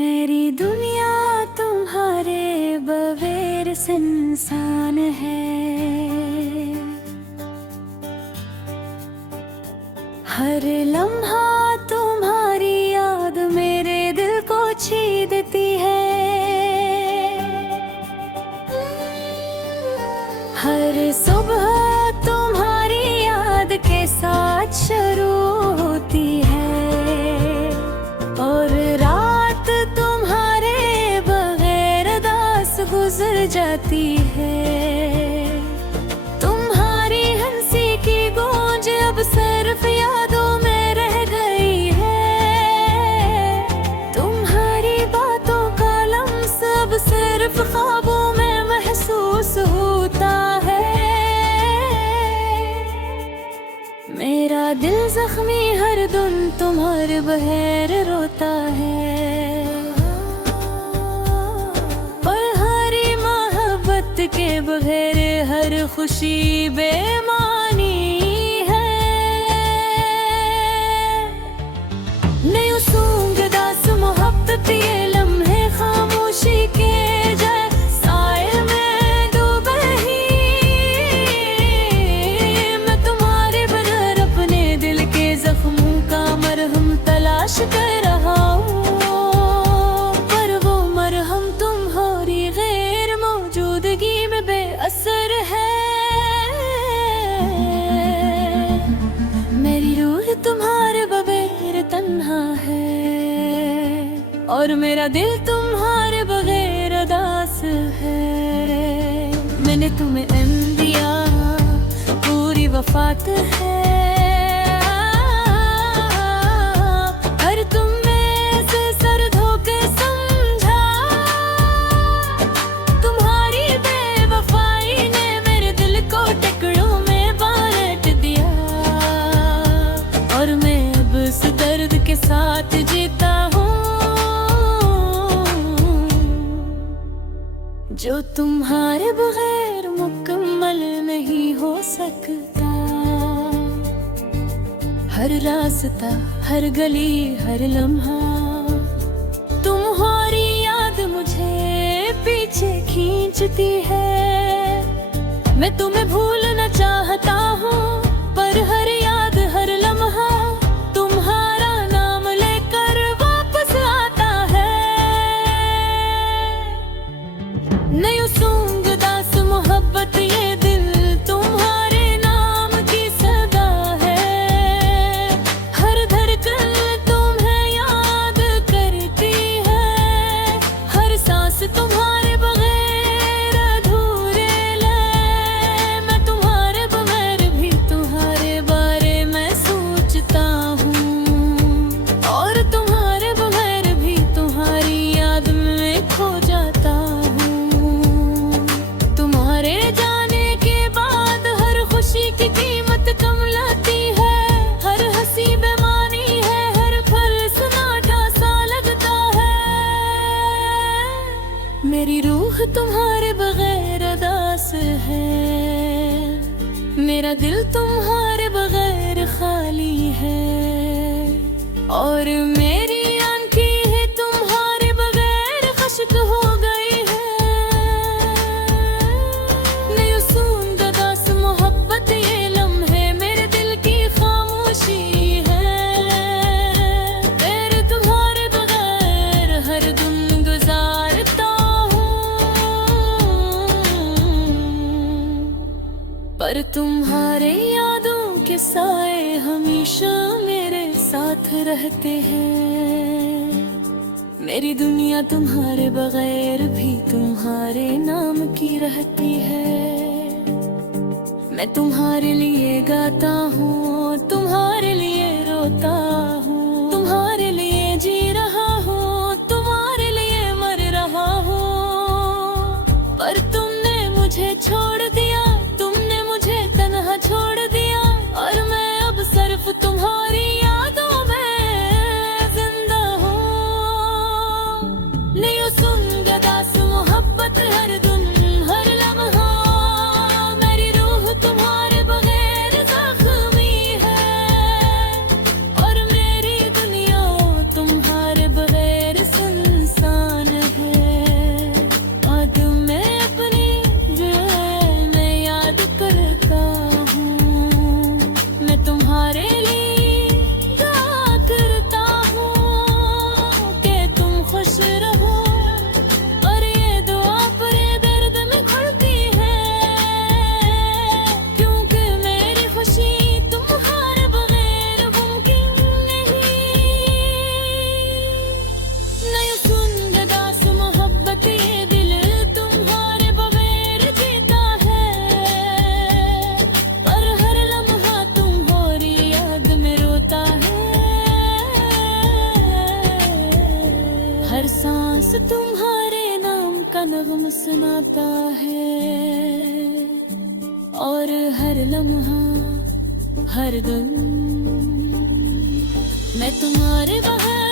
मेरी दुनिया तुम्हारे बगैर सुनसान है। हर लम्हा तुम्हारी याद मेरे दिल को छीनती है। हर सुबह तुम्हारी याद के साथ शुरू होती है और रात तुम्हारे बगैर दास गुजर जाती है। तुम्हारी हंसी की गूंज अब सिर्फ यादों में रह गई है। तुम्हारी बातों का लम्स अब सिर्फ ख्वाबों में महसूस होता है। मेरा दिल जख्मी हर दिन तुम्हारे बगैर रोता है और हरी मोहब्बत के बगैर हर खुशी बेमानी है। नहीं सूंग दास मोहब्बत ये लम्हे खामोशी के जाए साए में डूबे ही। मैं तुम्हारे बगैर अपने दिल के जख्मों का मरहम तलाश कर रहा हूँ, पर वो मरहम तुम्हारी गैर मौजूदगी में बेअसर है। मेरी रूह तुम्हारे बगैर तन्हा है और मेरा दिल तुम्हारे बगैर उदास है। मैंने तुम्हें अन दिया, पूरी वफात है। हर तुम में से सर धोके समझा, तुम्हारी बेवफाई ने मेरे दिल को टुकड़ों में बांट दिया और मैं अब इस दर्द के साथ जीता हूँ जो तुम्हारे बगैर मुकम्मल नहीं हो सकता। हर रास्ता, हर गली, हर लम्हा तुम्हारी याद मुझे पीछे खींचती है। मैं तुम्हें भूलना चाहता हूँ पर हर याद, हर लम्हा तुम्हारा नाम लेकर वापस आता है। नहीं सूंग दास मोहब्बत ये दिल तुम्हारे नाम की सदा है। हर धड़कन तुम्हें याद करती है, हर सांस तुम्हारे बगैर अधूरे लम्हे। मैं तुम्हारे बगैर भी तुम्हारे बारे में सोचता हूँ और तुम्हारे बगैर भी तुम्हारी याद में खो जाता हूँ। तुम्हारे जाने के बाद हर खुशी की कीमत कम लगती है। हर हंसी बेमानी है, हर पल सन्नाटा सा लगता है। मेरी रूह तुम्हारे बगैर उदास है, मेरा दिल तुम्हारे बगैर खाली है और मेरी आंखें तुम्हारे बगैर खश्क हो गई है। नहीं सूंग दास मोहब्बत ये लम्हे मेरे दिल की खामोशी है। तेरे तुम्हारे बगैर हर दिन गुजारता हूँ पर तुम्हारे यादों के साए हमेशा मेरे साथ रहते हैं। मेरी दुनिया तुम्हारे बगैर भी तुम्हारे नाम की रहती है। मैं तुम्हारे लिए गाता हूँ, तुम्हारे लिए रोता हूँ, तुम्हारे लिए जी रहा हूँ, तुम्हारे लिए मर रहा हूँ। पर तुमने मुझे छोड़ दिया, तुमने मुझे तन्हा छोड़ दिया और मैं अब सिर्फ तुम्हारी यादों में जिंदा हूँ। नहीं सूंग दास मोहब्बत हर दिन, हर लम्हा मेरी रूह तुम्हारे बगैर जख्मी है। हर सांस तुम्हारे नाम का नगम सुनाता है, और हर लम्हा हर दम मैं तुम्हारे बगैर